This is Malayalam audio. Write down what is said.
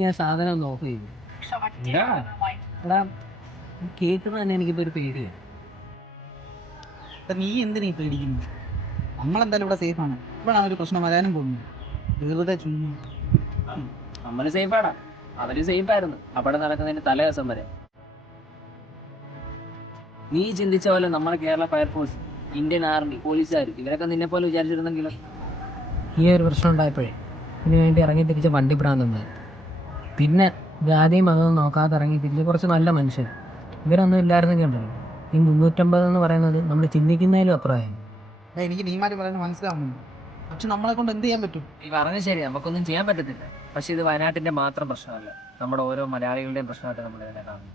ഞാൻ സാധനം ഒന്ന് ഓഫ് ചെയ്തു. എടാ കേൾക്കുന്ന തന്നെ എനിക്കിപ്പോ ഒരു പേടിയാണ്. നീ എന്തിനാ ഈ പേടിക്കുന്നു? നമ്മളെന്തായാലും ഇവിടെ സേഫാണ്. ഇവിടാണ് ഒരു പ്രശ്നം വരാനും പോകുന്നത്. വെറുതെ ചുമ്മാ. നമ്മള് സേഫാടാ, അവര് സേഫായിരുന്നു അവിടെ നടക്കുന്നതിന്റെ തലേദിവസം വരെ. നീ ചിന്തിച്ച പോലെ നമ്മുടെ കേരള ഫയർഫോഴ്സ്, ഇന്ത്യൻ ആർമി, പോലീസുകാർ ഇവരൊക്കെ നിന്നെ പോലെ വിചാരിച്ചിരുന്നെങ്കിലും ഈ ഒരു പ്രശ്നം ഉണ്ടായപ്പോഴേ ഇതിനു വേണ്ടി ഇറങ്ങി തിരിച്ച വണ്ടി ഭ്രാന്തന്മാർ, പിന്നെ ജാതിയും മതവും നോക്കാതെ ഇറങ്ങി തിരിച്ച് കുറച്ച് നല്ല മനുഷ്യർ, ഇവരൊന്നും ഇല്ലായിരുന്നെങ്കിൽ ഉണ്ടല്ലോ ഈ 350 എന്ന് പറയുന്നത് നമ്മൾ ചിന്തിക്കുന്നതിലും അഭിപ്രായം. എനിക്ക് നീമാര് പറയുന്നത് മനസ്സിലാവുന്നു, പക്ഷെ നമ്മളെ കൊണ്ട് എന്ത് ചെയ്യാൻ പറ്റും? ഈ പറഞ്ഞത് ശരി, നമുക്കൊന്നും ചെയ്യാൻ പറ്റത്തില്ല. പക്ഷെ ഇത് വയനാട്ടിന്റെ മാത്രം പ്രശ്നമല്ല, നമ്മുടെ ഓരോ മലയാളികളുടെയും പ്രശ്നമായിട്ട് നമ്മൾ ഇതിനെ കാണുന്നു.